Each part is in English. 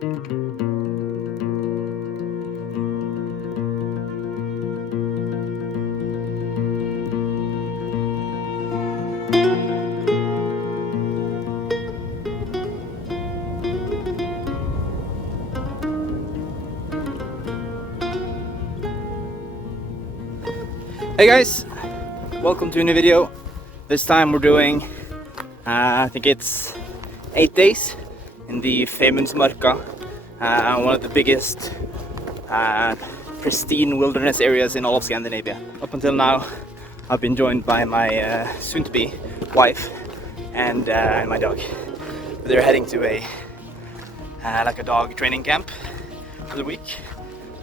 Hey guys, welcome to a new video. This time we're doing, I think it's 8 days in the Femundsmarka, one of the biggest pristine wilderness areas in all of Scandinavia. Up until now, I've been joined by my soon-to-be wife and my dog. They're heading to a like a dog training camp for the week.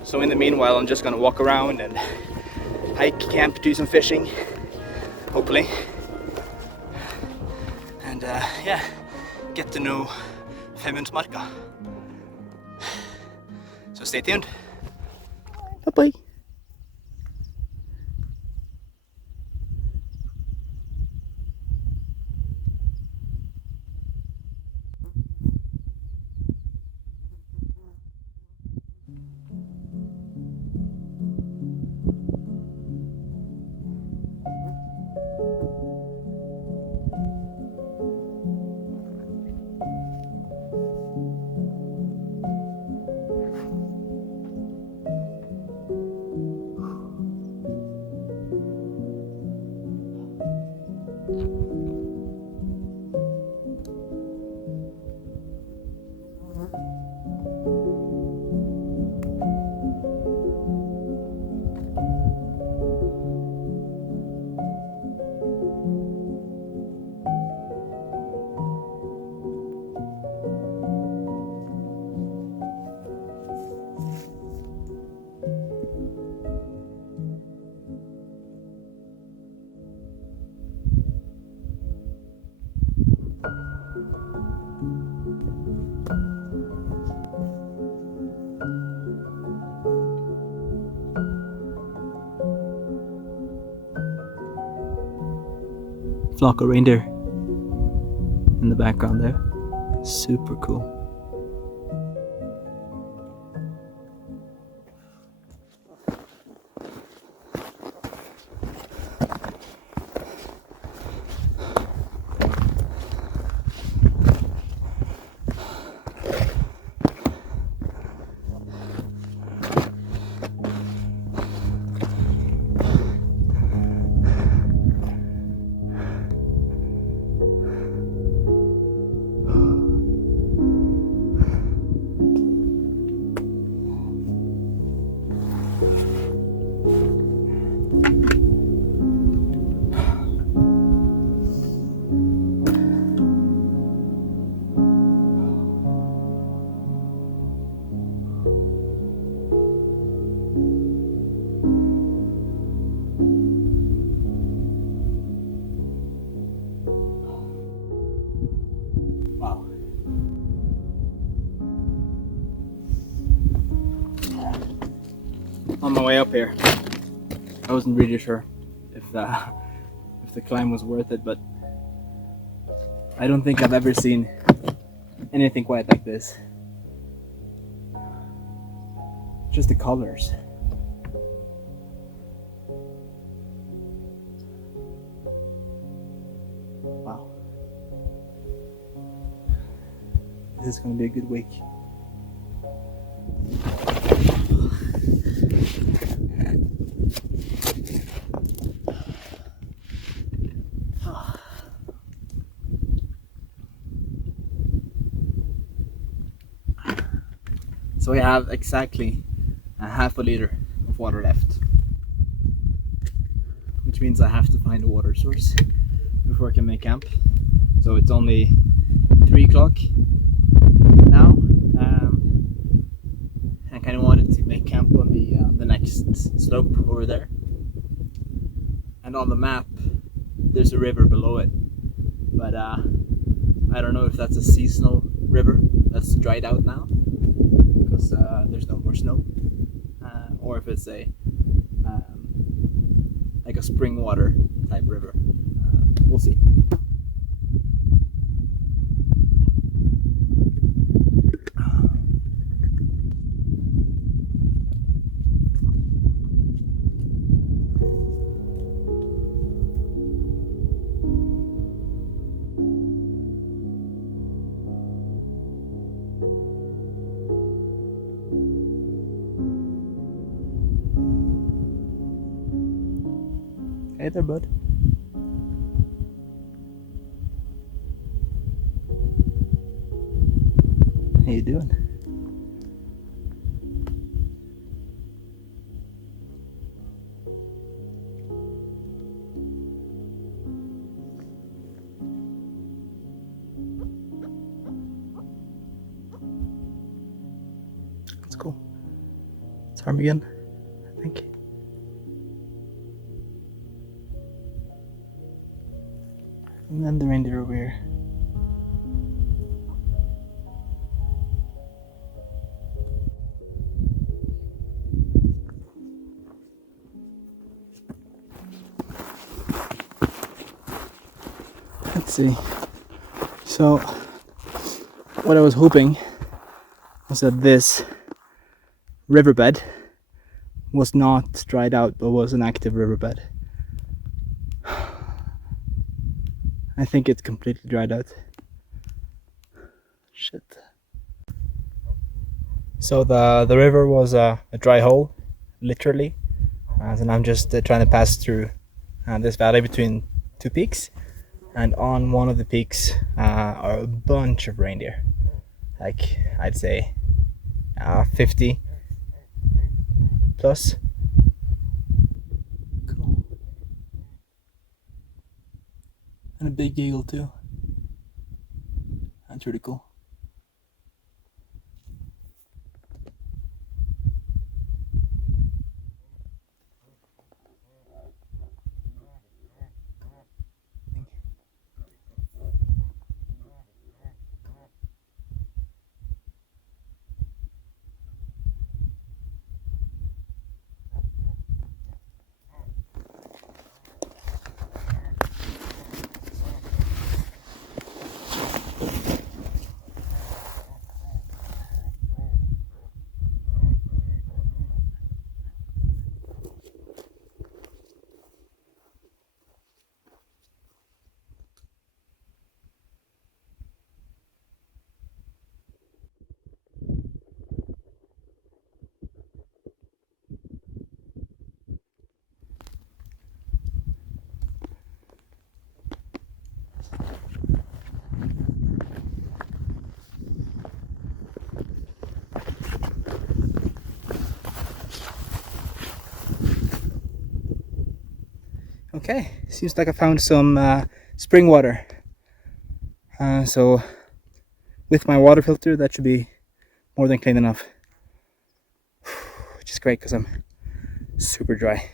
So in the meanwhile, I'm just gonna walk around and hike, camp, do some fishing, hopefully, and yeah, get to know Femundsmarka. So stay tuned. Bye bye. Flock of reindeer in the background there. Super cool. On my way up here, I wasn't really sure if the climb was worth it, but I don't think I've ever seen anything quite like this. Just the colors. Wow. This is going to be a good week. So we have exactly a half a liter of water left, which means I have to find a water source before I can make camp. So it's only 3 o'clock now. I kind of wanted to make camp on the next slope over there, and on the map there's a river below it, but I don't know if that's a seasonal river that's dried out now because there's no more snow, or if it's a like a spring water type river. We'll see. Hey there, bud. How you doing? That's cool. It's Armageddon, I think. And then the reindeer over here. Let's see. So, what I was hoping was that this riverbed was not dried out but was an active riverbed. I think it's completely dried out. Shit. So the river was a dry hole, literally, and I'm just trying to pass through this valley between two peaks, and on one of the peaks are a bunch of reindeer, like I'd say 50 plus. Cool. And a big eagle too. That's really cool. Okay, seems like I found some spring water. So with my water filter, that should be more than clean enough. Which is great because I'm super dry.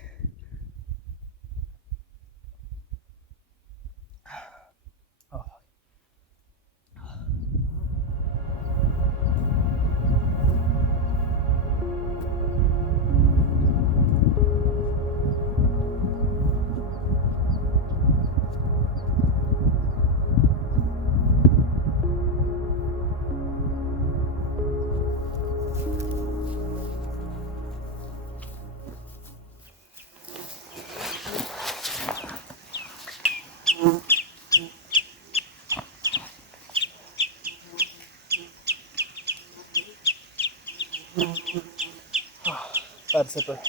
Bad zipper.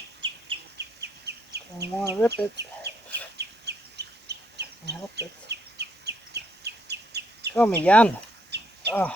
Don't want to rip it. Can't help it. Come again. Oh.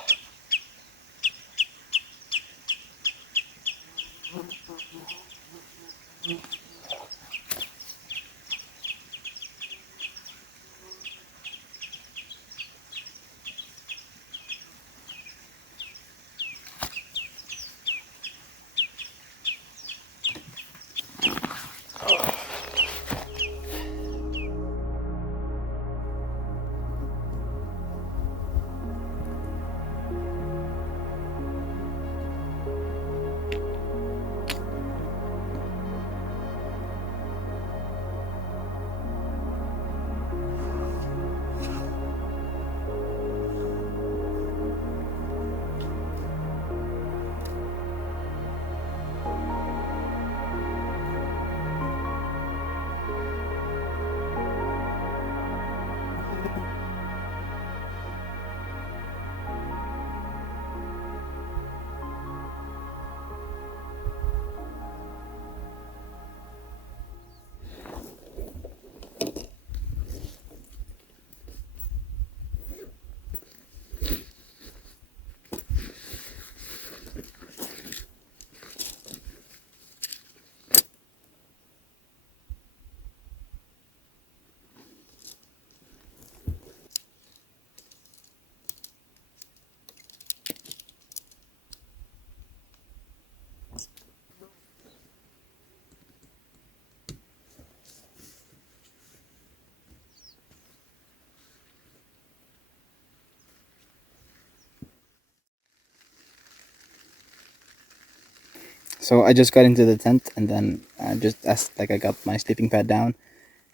So I just got into the tent, and then just as like I got my sleeping pad down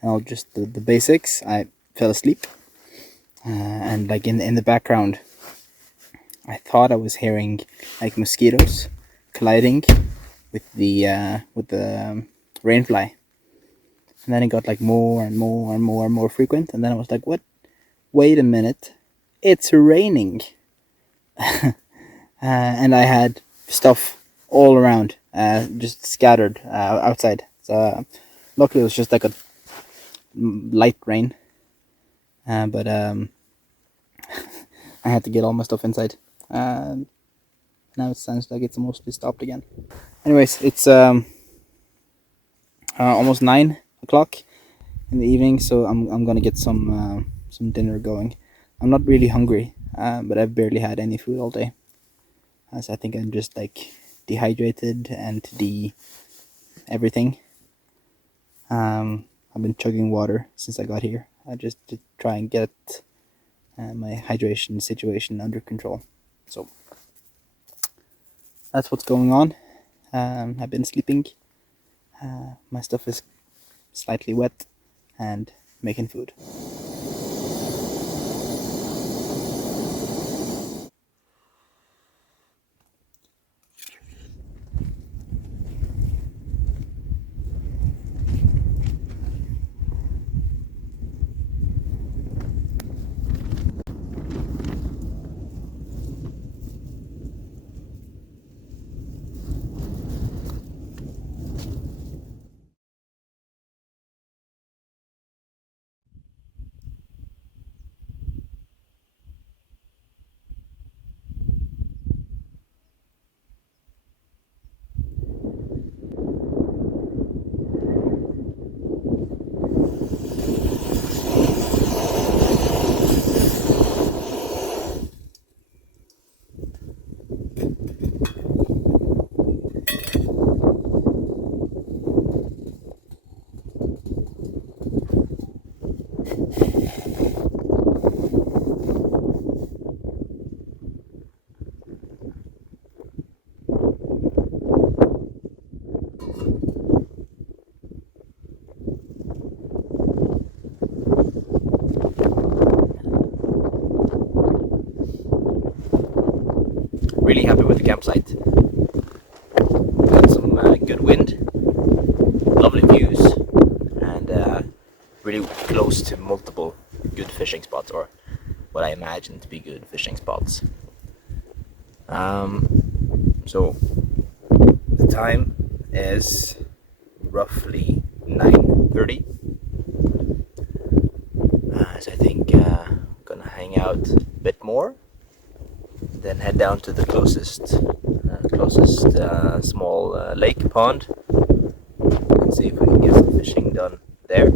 and all just the basics, I fell asleep. And like in the background, I thought I was hearing like mosquitoes colliding with the rainfly, and then it got like more and more and more and more frequent, and then I was like, "What? Wait a minute, it's raining!" And I had stuff all around, just scattered outside. So luckily it was just like a light rain, but I had to get all my stuff inside. Now it sounds like it's mostly stopped again. Anyways, it's almost 9 o'clock in the evening, so I'm gonna get some dinner going. I'm not really hungry, but I've barely had any food all day. So I think I'm just like dehydrated and everything. I've been chugging water since I got here, just to try and get my hydration situation under control. So that's what's going on. I've been sleeping. My stuff is slightly wet, and making food. Really happy with the campsite. Got some good wind, lovely views, and really close to multiple good fishing spots, or what I imagine to be good fishing spots. So the time is roughly 9:30. So I think I'm gonna hang out a bit more, then head down to the closest small lake pond and see if we can get some fishing done there.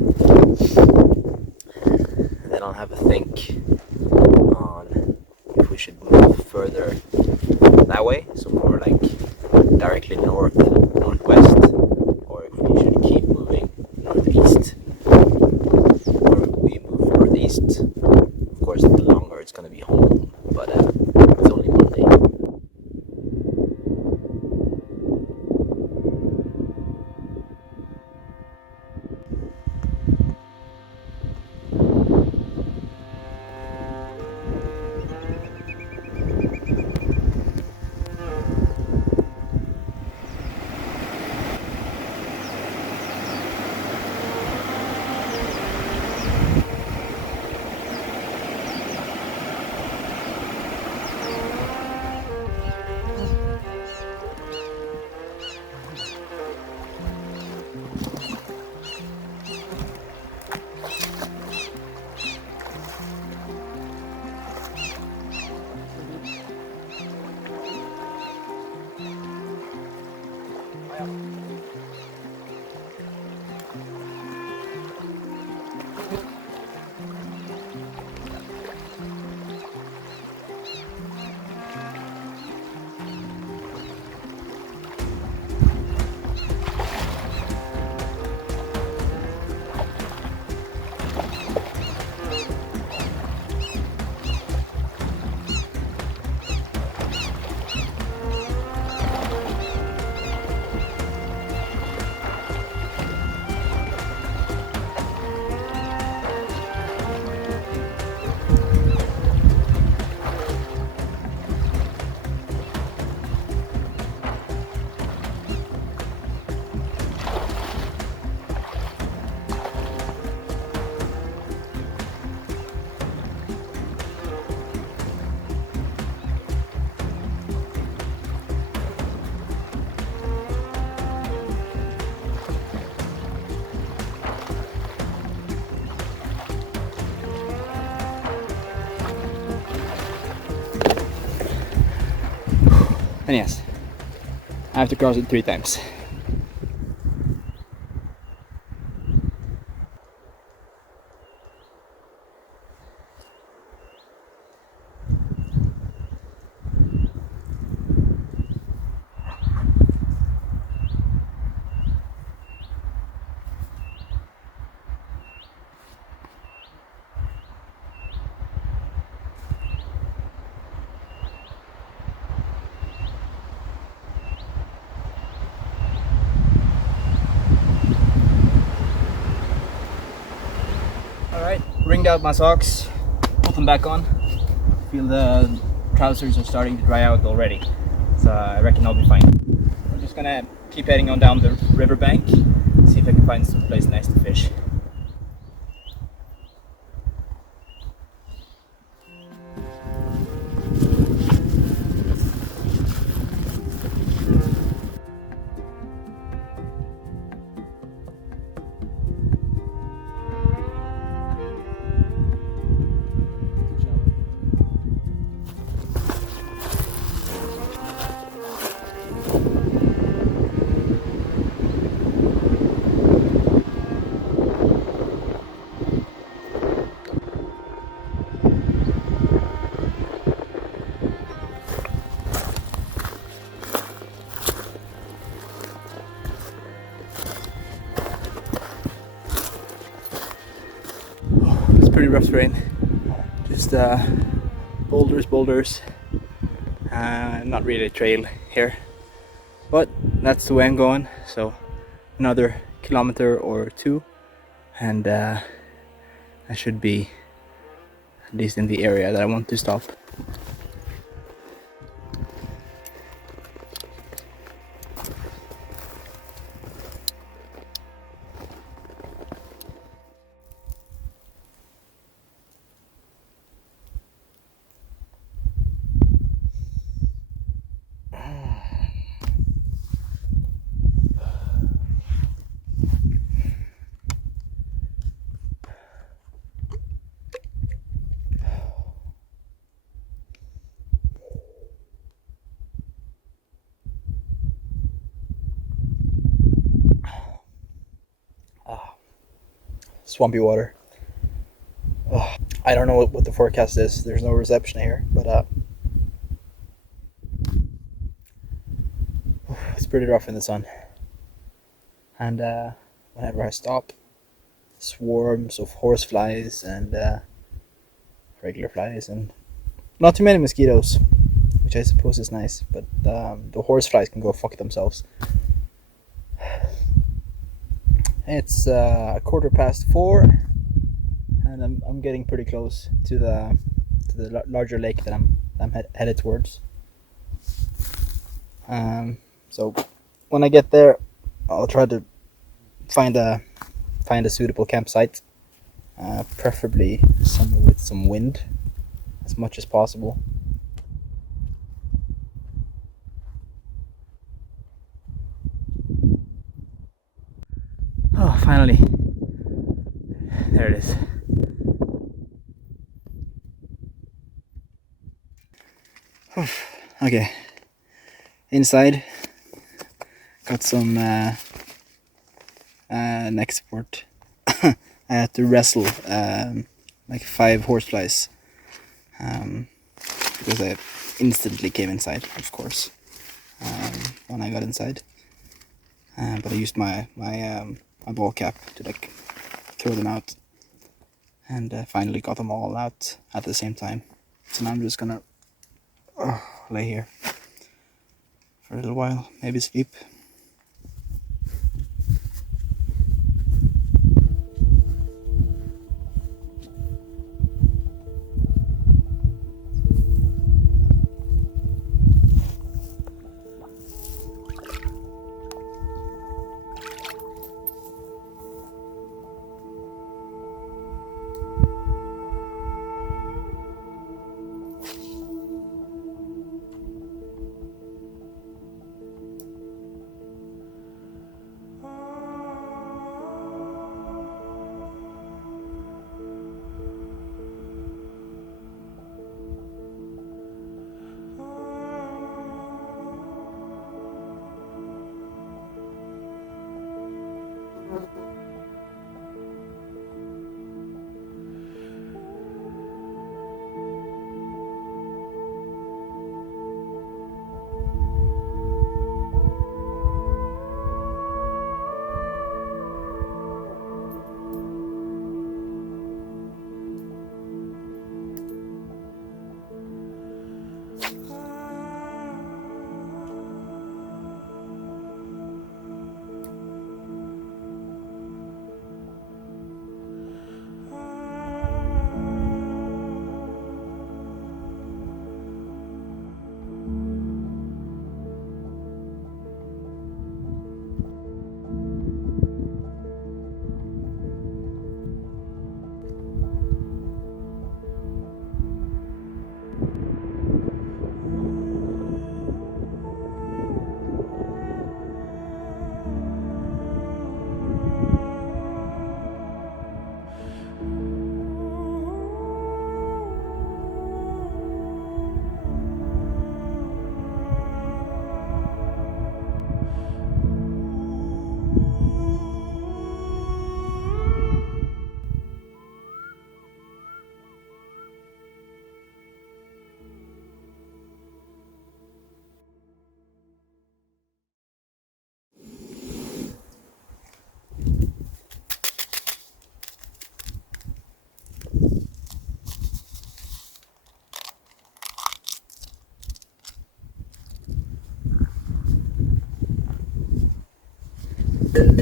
And then I'll have a think on if we should move further that way, so more like directly northwest, or if we should keep moving northeast. Or if we move northeast, of course the longer it's going to be home, but it's only Monday. And yes, I have to cross it 3 times. Alright, wringed out my socks, put them back on. Feel the trousers are starting to dry out already, so I reckon I'll be fine. I'm just gonna keep heading on down the riverbank, see if I can find some place nice to fish. It's pretty rough terrain, just boulders, not really a trail here, but that's the way I'm going, so another kilometer or 2 and I should be at least in the area that I want to stop. Swampy water. I don't know what the forecast is. There's no reception here, but it's pretty rough in the sun. And whenever I stop, swarms of horseflies and regular flies, and not too many mosquitoes, which I suppose is nice. But the horseflies can go fuck themselves. It's 4:15, and I'm getting pretty close to the larger lake that I'm headed towards. So when I get there, I'll try to find a suitable campsite, preferably somewhere with some wind, as much as possible. Oh, finally. There it is. Okay. Inside, got some neck support. I had to wrestle like 5 horseflies because I instantly came inside, of course, when I got inside. But I used my ball cap to like throw them out, and finally got them all out at the same time. So now I'm just gonna lay here for a little while, maybe sleep. Alright,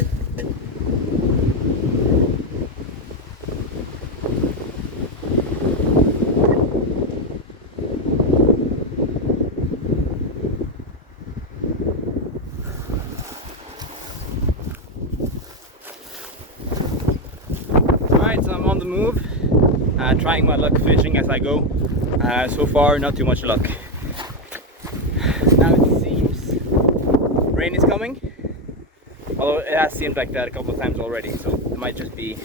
so I'm on the move, trying my luck fishing as I go. So far, not too much luck. Now it seems rain is coming, although it has seemed like that a couple of times already, so it might just be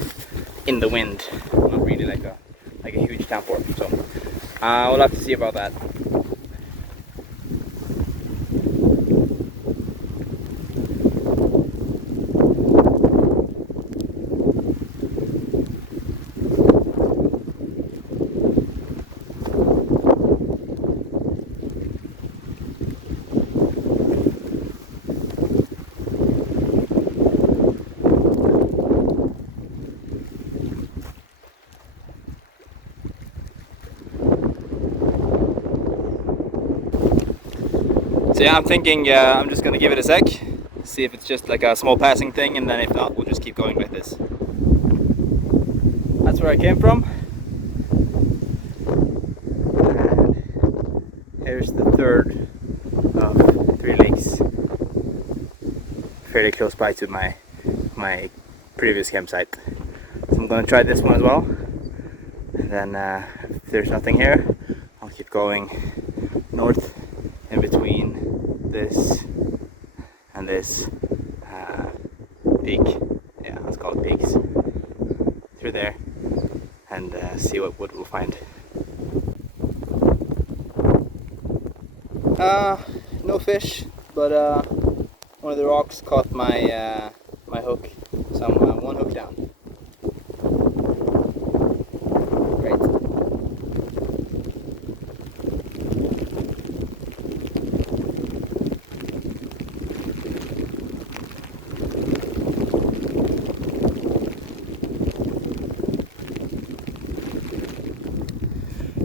in the wind, not really like a huge downpour. So we'll have to see about that. So yeah, I'm thinking I'm just gonna give it a sec, see if it's just like a small passing thing, and then if not, we'll just keep going like this. That's where I came from. And here's the third of 3 lakes, fairly close by to my previous campsite. So I'm gonna try this one as well, and then if there's nothing here, I'll keep going north in between this and this peak. Yeah, let's call it peaks. Through there and see what we'll find. No fish, but one of the rocks caught my my hook, so I'm one hook down. Great.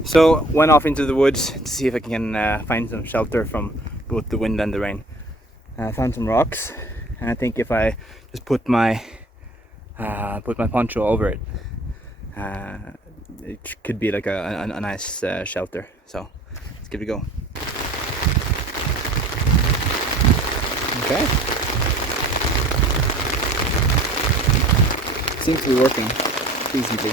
So went off into the woods to see if I can find some shelter from both the wind and the rain. I found some rocks, and I think if I just put my poncho over it, it could be like a nice shelter. So let's give it a go. Okay. Seems to be working decently.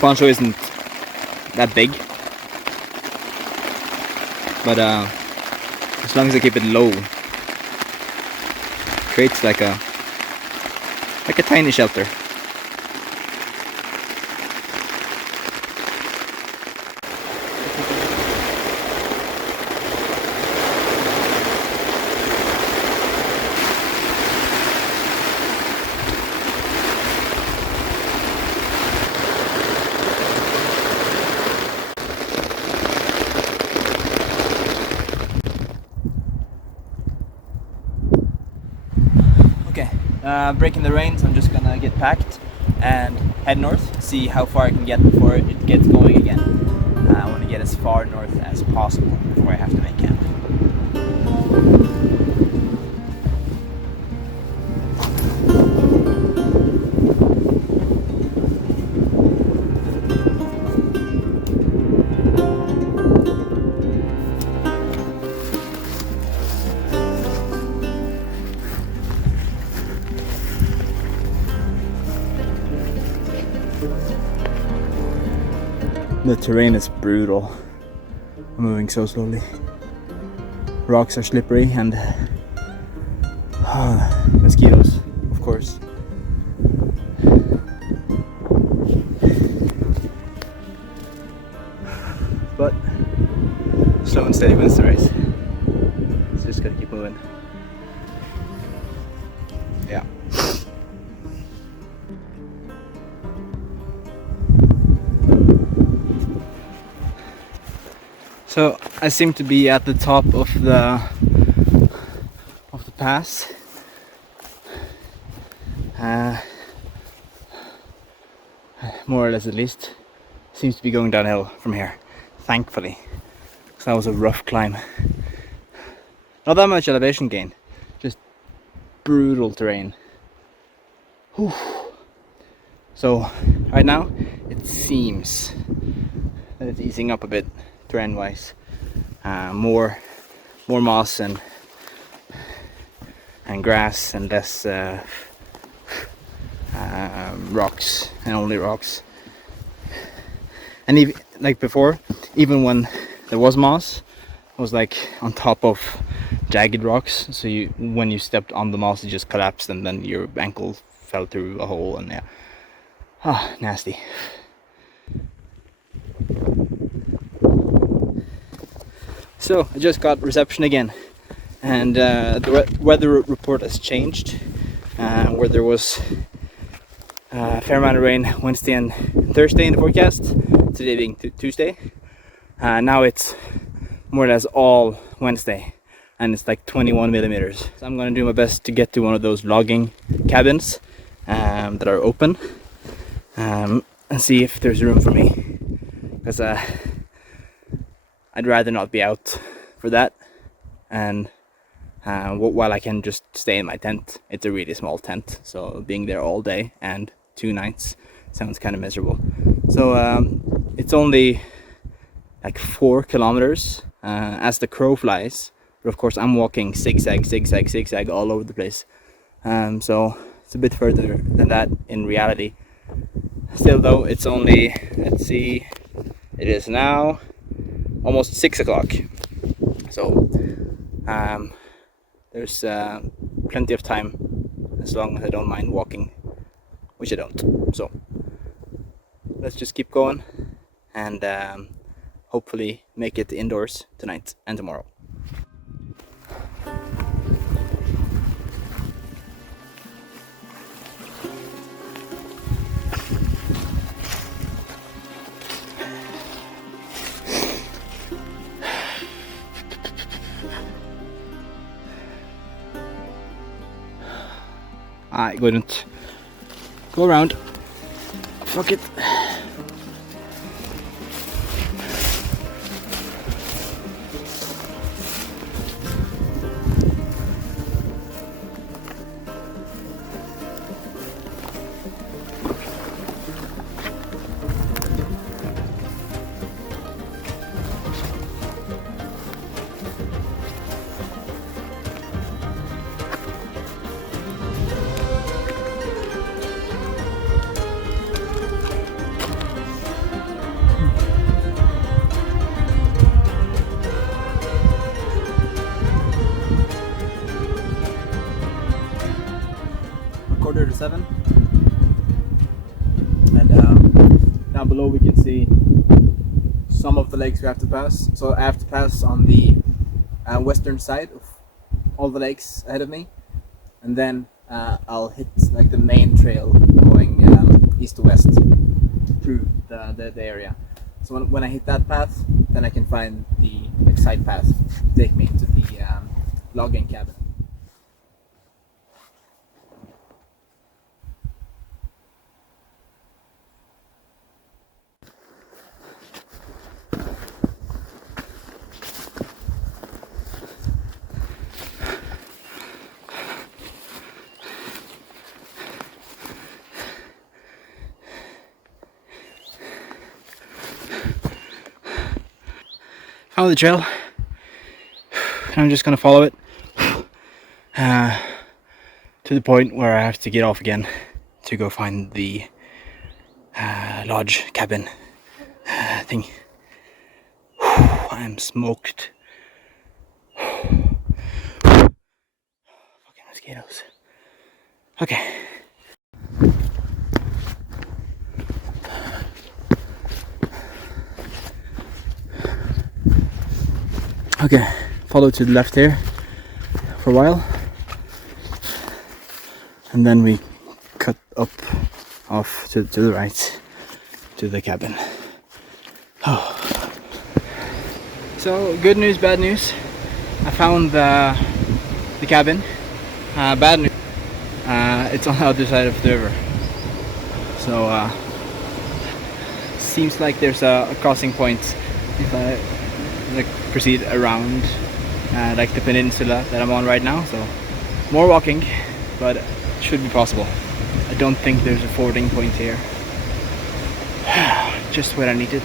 Poncho isn't that big, but as long as I keep it low, it creates like a tiny shelter. Breaking the rain, so I'm just gonna get packed and head north, see how far I can get before it gets going again. I want to get as far north as possible before I have to make camp. The terrain is brutal. I'm moving so slowly. Rocks are slippery and mosquitoes, of course. But slow and steady wins the race. So just gotta keep moving. Yeah. So I seem to be at the top of the pass. More or less, at least. Seems to be going downhill from here, thankfully. So that was a rough climb. Not that much elevation gain, just brutal terrain. Whew. So right now it seems that it's easing up a bit terrain wise. More moss and grass and less rocks, and only rocks. And even like before, even when there was moss, it was like on top of jagged rocks, so when you stepped on the moss it just collapsed and then your ankle fell through a hole, and yeah, nasty. So I just got reception again, and the weather report has changed, where there was a fair amount of rain Wednesday and Thursday in the forecast, today being Tuesday. Now it's more or less all Wednesday, and it's like 21 millimeters. So I'm gonna do my best to get to one of those logging cabins that are open, and see if there's room for me, because I'd rather not be out for that, and while I can just stay in my tent. It's a really small tent, so being there all day and 2 nights sounds kind of miserable. So it's only like 4 kilometers as the crow flies, but of course I'm walking zigzag all over the place, so it's a bit further than that in reality. Still though, it's only, let's see, it is now almost 6 o'clock, so there's plenty of time, as long as I don't mind walking, which I don't. So let's just keep going and hopefully make it indoors tonight and tomorrow. I wouldn't go around. Fuck it. Quarter to 7, and down below we can see some of the lakes we have to pass. So I have to pass on the western side of all the lakes ahead of me, and then I'll hit like the main trail going east to west through the area. So when I hit that path, then I can find the side path to take me to the logging cabin. Found the trail, and I'm just gonna follow it to the point where I have to get off again to go find the lodge cabin thing. I'm smoked. Fucking mosquitoes. Okay. Okay, follow to the left here for a while, and then we cut up off to the right to the cabin. Oh. So good news, bad news. I found the cabin. Bad news, it's on the other side of the river. So seems like there's a crossing point if I like proceed around like the peninsula that I'm on right now. So more walking, but it should be possible. I don't think there's a fording point here. Just what I needed.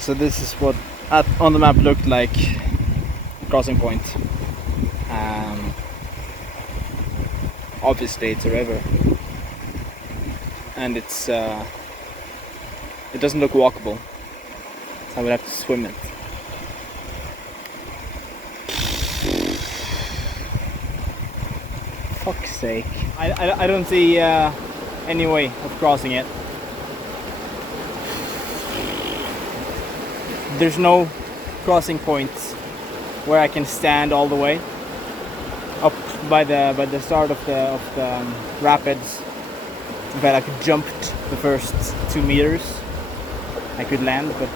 So this is what on the map looked like crossing point. Obviously it's a river, and it doesn't look walkable, so I would have to swim it. Fuck's sake. I don't see any way of crossing it. There's no crossing points where I can stand all the way up by the start of the rapids. In fact, I could jump the first 2 meters. I could land, but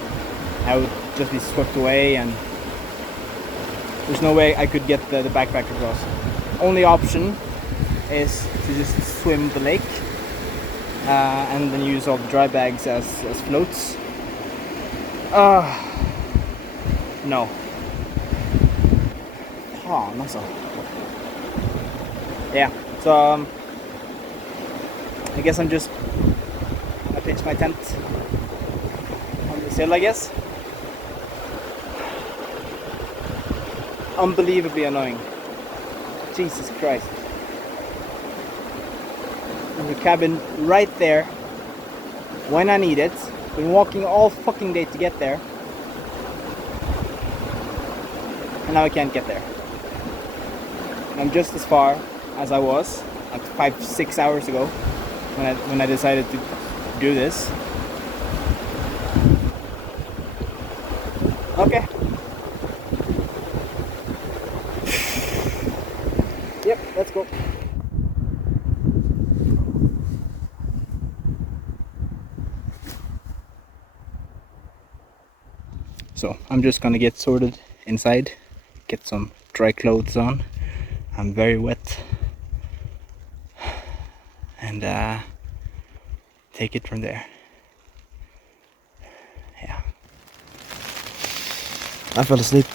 I would just be swept away, and there's no way I could get the backpack across. Only option is to just swim the lake and then use all the dry bags as floats. No. Fan alltså. Yeah, so I guess I pitched my tent on this hill, I guess. Unbelievably annoying. Jesus Christ. And the cabin right there when I need it. Been walking all fucking day to get there, and now I can't get there. I'm just as far as I was like 5-6 hours ago when I decided to do this. Okay. Yep, let's go. So I'm just gonna get sorted inside, get some dry clothes on. I'm very wet, and take it from there. Yeah. I fell asleep.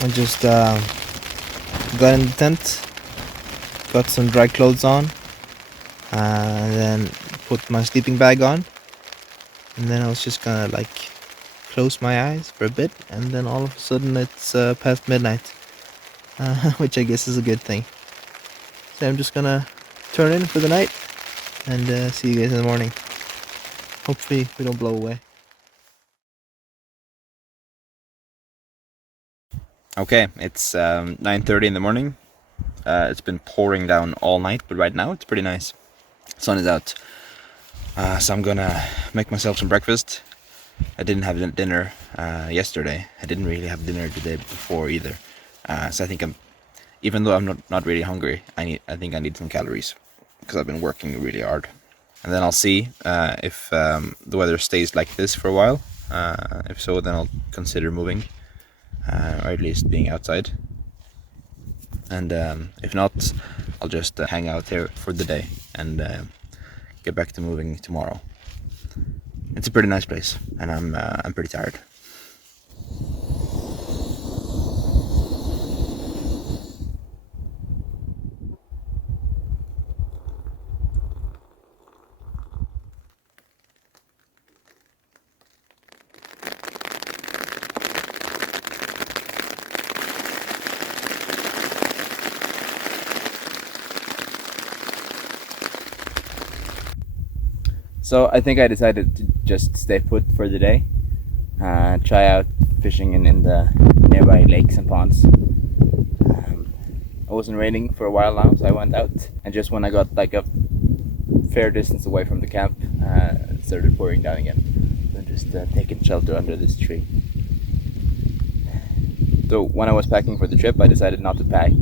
I just got in the tent, got some dry clothes on, and then put my sleeping bag on. And then I was just gonna like close my eyes for a bit, and then all of a sudden it's past midnight, which I guess is a good thing. So I'm just gonna turn in for the night and see you guys in the morning. Hopefully we don't blow away. Okay, it's 9:30 in the morning. It's been pouring down all night, but right now it's pretty nice. Sun is out. So I'm gonna make myself some breakfast. I didn't have dinner yesterday. I didn't really have dinner the day before either. So I think even though I'm not really hungry, I think I need some calories because I've been working really hard. And then I'll see if the weather stays like this for a while. If so, then I'll consider moving, or at least being outside. And if not, I'll just hang out here for the day and get back to moving tomorrow. It's a pretty nice place, and I'm pretty tired. So I think I decided to just stay put for the day, try out fishing in the nearby lakes and ponds. It wasn't raining for a while now, so I went out, and just when I got like a fair distance away from the camp, it started pouring down again. So I'm just taking shelter under this tree. So when I was packing for the trip, I decided not to pack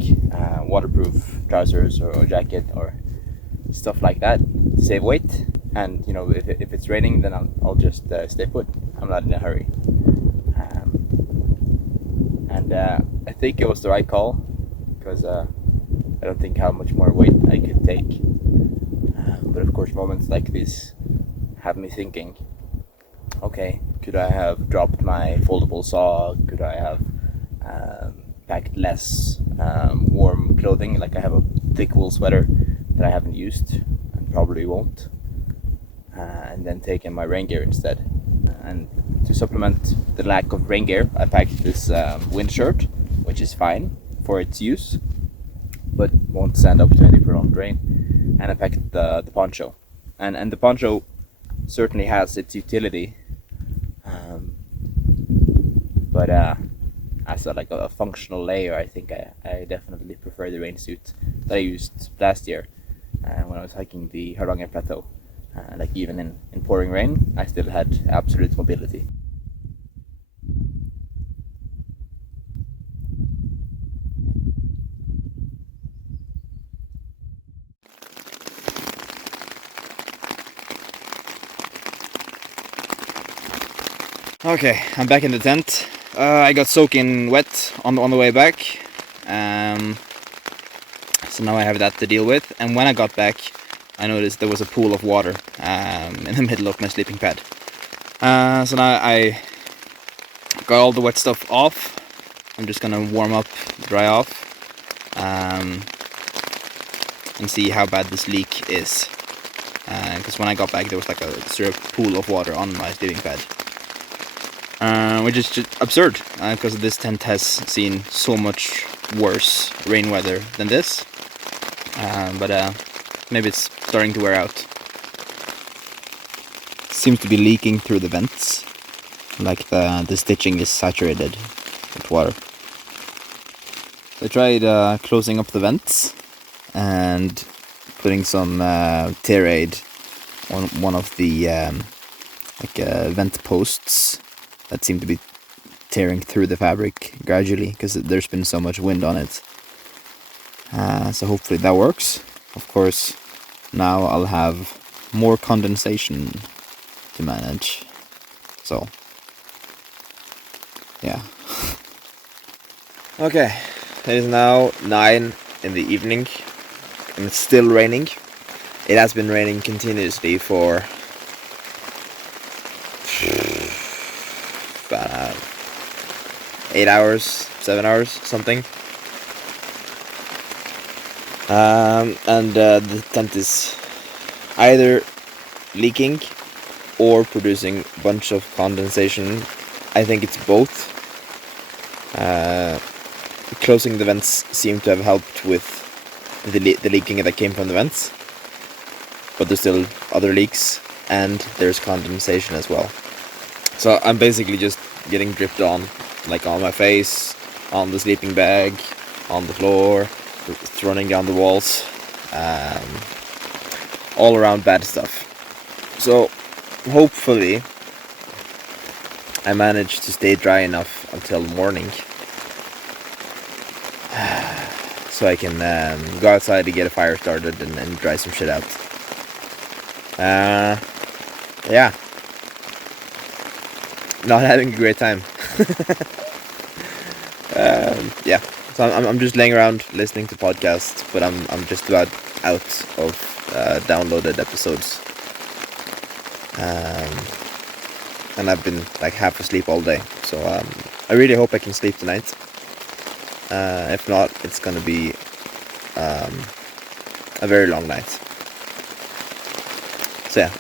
waterproof trousers or jacket or stuff like that to save weight. And you know, if it's raining, then I'll just stay put. I'm not in a hurry. and I think it was the right call, because I don't think how much more weight I could take. But of course, moments like this have me thinking, okay, could I have dropped my foldable saw? Could I have packed less warm clothing? Like, I have a thick wool sweater that I haven't used and probably won't, and then taken my rain gear instead. And to supplement the lack of rain gear, I packed this wind shirt, which is fine for its use, but won't stand up to any prolonged rain. And I packed the poncho, and the poncho certainly has its utility, but as a functional layer, I think I definitely prefer the rain suit that I used last year when I was hiking the Hardanger Plateau. Like, even in pouring rain, I still had absolute mobility. Okay, I'm back in the tent. I got soaking wet on the way back, so now I have that to deal with. And when I got back, I noticed there was a pool of water in the middle of my sleeping pad. So now I got all the wet stuff off. I'm just gonna warm up, dry off, and see how bad this leak is. Because when I got back, there was like a sort of pool of water on my sleeping pad. Which is just absurd, because this tent has seen so much worse rain weather than this. But maybe it's starting to wear out. Seems to be leaking through the vents, like the stitching is saturated with water. I tried closing up the vents and putting some tear aid on one of the vent posts that seem to be tearing through the fabric gradually, because there's been so much wind on it. So hopefully that works. Of course, now I'll have more condensation to manage. So, yeah. Okay, it is now 9 in the evening, and it's still raining. It has been raining continuously for about 8 hours, 7 hours, something. And the tent is either leaking or producing a bunch of condensation. I think it's both. Closing the vents seemed to have helped with the leaking that came from the vents, but there's still other leaks, and there's condensation as well. So I'm basically just getting dripped on, like on my face, on the sleeping bag, on the floor. It's running down the walls, all around bad stuff. So hopefully I manage to stay dry enough until morning, so I can go outside to get a fire started and dry some shit out. Yeah, not having a great time. Yeah. So I'm just laying around listening to podcasts, but I'm just about out of downloaded episodes, and I've been like half asleep all day. So I really hope I can sleep tonight. If not, it's gonna be a very long night. So yeah,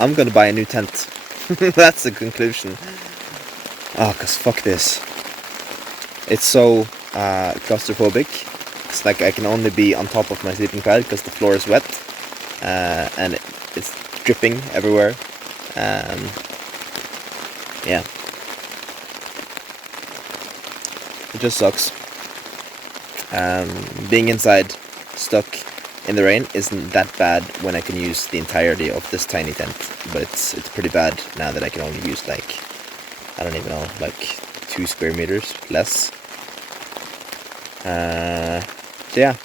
I'm gonna buy a new tent. That's the conclusion. Oh, 'cause fuck this. It's so claustrophobic. It's like I can only be on top of my sleeping pad because the floor is wet, and it's dripping everywhere. Yeah, it just sucks. Being inside, stuck in the rain, isn't that bad when I can use the entirety of this tiny tent. But it's pretty bad now that I can only use, like, I don't even know, like 2 square meters less. So yeah.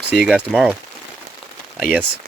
See you guys tomorrow, I guess.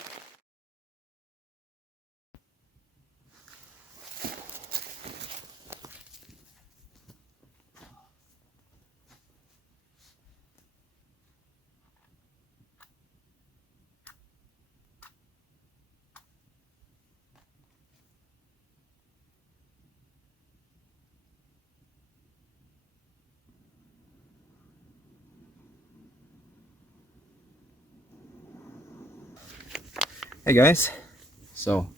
Hey guys, so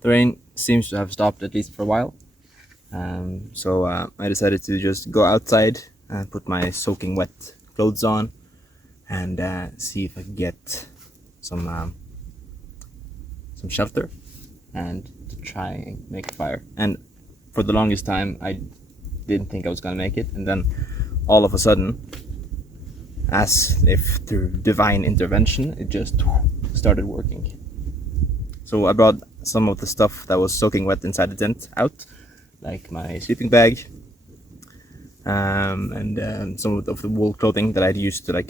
the rain seems to have stopped at least for a while. So I decided to just go outside and put my soaking wet clothes on and see if I could get some shelter and to try and make a fire. And for the longest time I didn't think I was gonna make it, and then all of a sudden, as if through divine intervention, it just started working. So I brought some of the stuff that was soaking wet inside the tent out, like my sleeping bag, and some of the wool clothing that I'd used to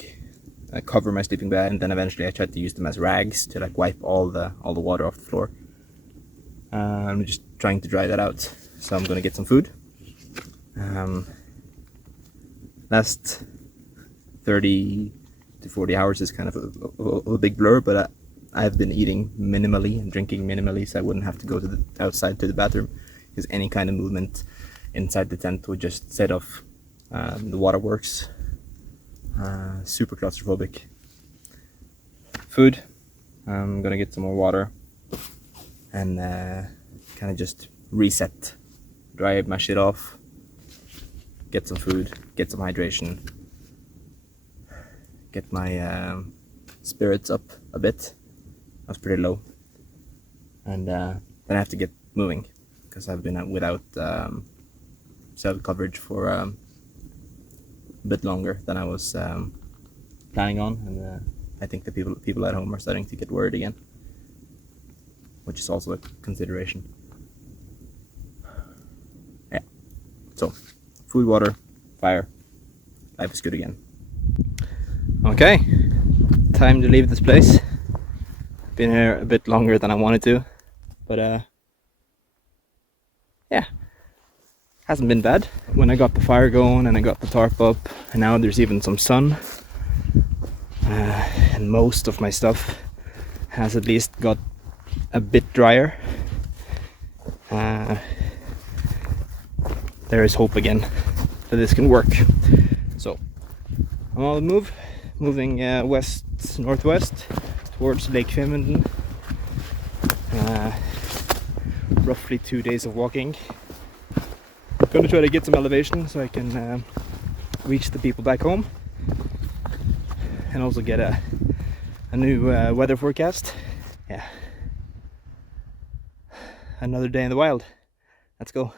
cover my sleeping bag, and then eventually I tried to use them as rags to wipe all the water off the floor. I'm just trying to dry that out. So I'm gonna get some food. Last 30 to 40 hours is kind of a big blur, but I've been eating minimally and drinking minimally, so I wouldn't have to go to outside to the bathroom, because any kind of movement inside the tent would just set off the waterworks. Super claustrophobic. Food. I'm gonna get some more water and kind of just reset, dry my shit off, get some food, get some hydration, get my spirits up a bit. I was pretty low, and then I have to get moving because I've been without cell coverage for a bit longer than I was planning on, and I think the people at home are starting to get worried again, which is also a consideration. Yeah, so food, water, fire, life is good again. Okay, time to leave this place. Been here a bit longer than I wanted to, but yeah, hasn't been bad. When I got the fire going and I got the tarp up, and now there's even some sun, and most of my stuff has at least got a bit drier. There is hope again that this can work. So I'm on the move, moving west-northwest towards Lake Femunden. Roughly 2 days of walking. Gonna try to get some elevation so I can reach the people back home, and also get a new weather forecast. Yeah, another day in the wild. Let's go.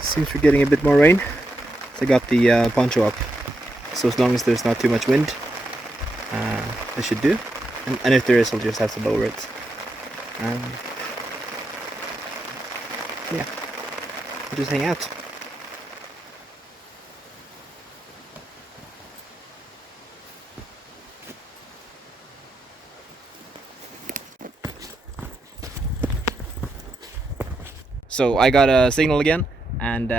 Seems we're getting a bit more rain, so I got the poncho up, so as long as there's not too much wind, I should do, and if there is, I'll just have to lower it. Yeah, I'll just hang out. So I got a signal again, and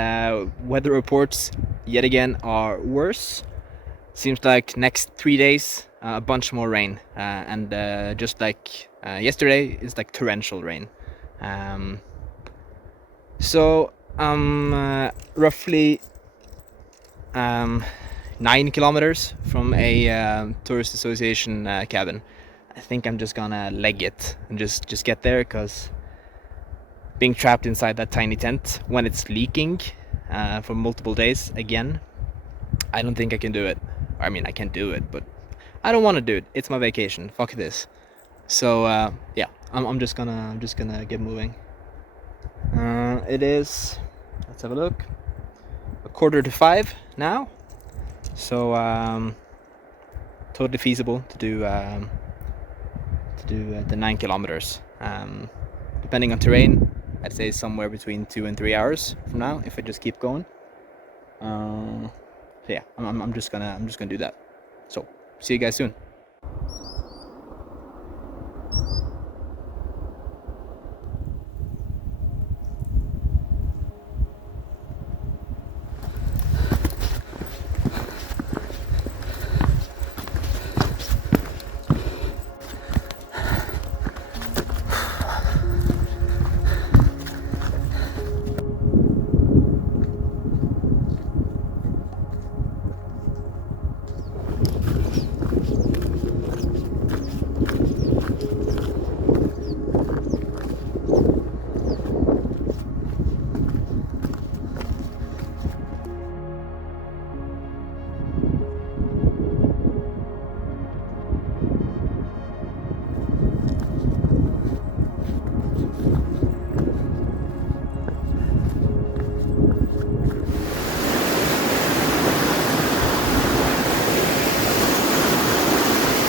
weather reports yet again are worse. Seems like next 3 days a bunch more rain, and just like yesterday, it's like torrential rain. So roughly 9 kilometers from a tourist association cabin. I think I'm just gonna leg it and just get there, because being trapped inside that tiny tent when it's leaking for multiple days again, I don't think I can do it. I mean, I can do it, but I don't want to do it. It's my vacation. Fuck this. So yeah, I'm just gonna get moving. It is, let's have a look, 4:45 now. So totally feasible to do the 9 kilometers. Depending on terrain, I'd say somewhere between 2 and 3 hours from now, if I just keep going. yeah, I'm just gonna do that. So see you guys soon.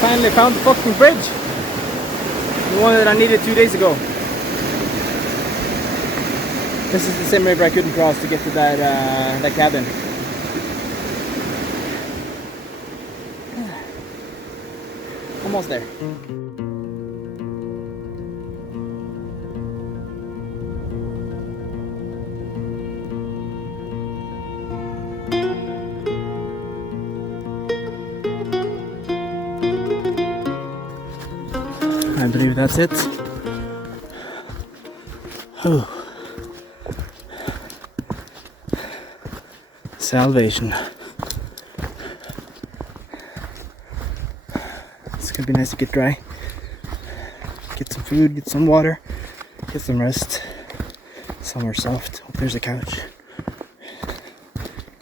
Finally found the fucking bridge. The one that I needed 2 days ago. This is the same river I couldn't cross to get to that cabin. Almost there. I believe that's it. Oh. Salvation. It's gonna be nice to get dry. Get some food, get some water, get some rest. Somewhere soft. Hope there's a couch.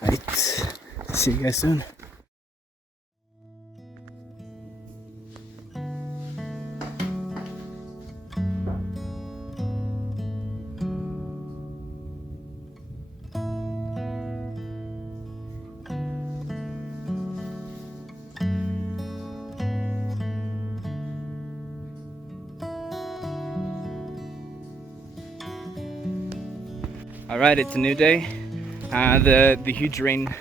Right. See you guys soon. Alright, it's a new day. The huge rain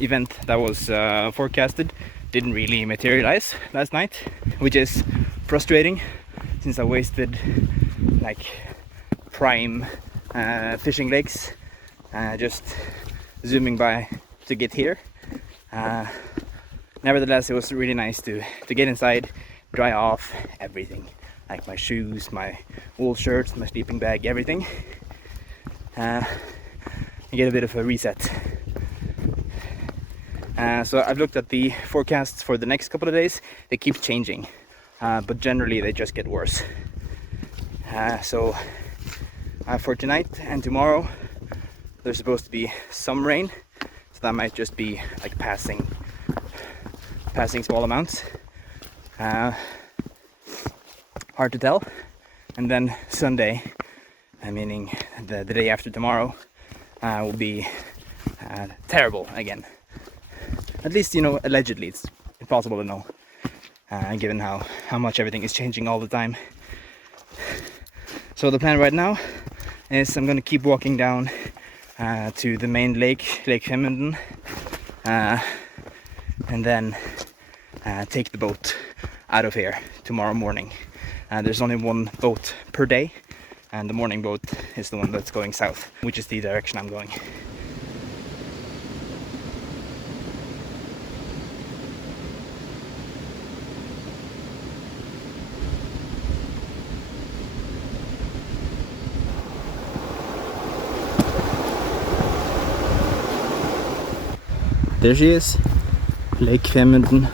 event that was forecasted didn't really materialize last night, which is frustrating since I wasted like prime fishing legs just zooming by to get here. Nevertheless, it was really nice to get inside, dry off everything, like my shoes, my wool shirts, my sleeping bag, everything. And get a bit of a reset. So I've looked at the forecasts for the next couple of days. They keep changing, but generally they just get worse. So for tonight and tomorrow there's supposed to be some rain, so that might just be like passing small amounts. Hard to tell. And then Sunday, meaning the day after tomorrow, will be terrible again. At least, you know, allegedly. It's impossible to know, given how much everything is changing all the time. So the plan right now is I'm going to keep walking down to the main lake, Lake Femunden, and then take the boat out of here tomorrow morning. There's only one boat per day, and the morning boat is the one that's going south, which is the direction I'm going. There she is, Lake Femunden.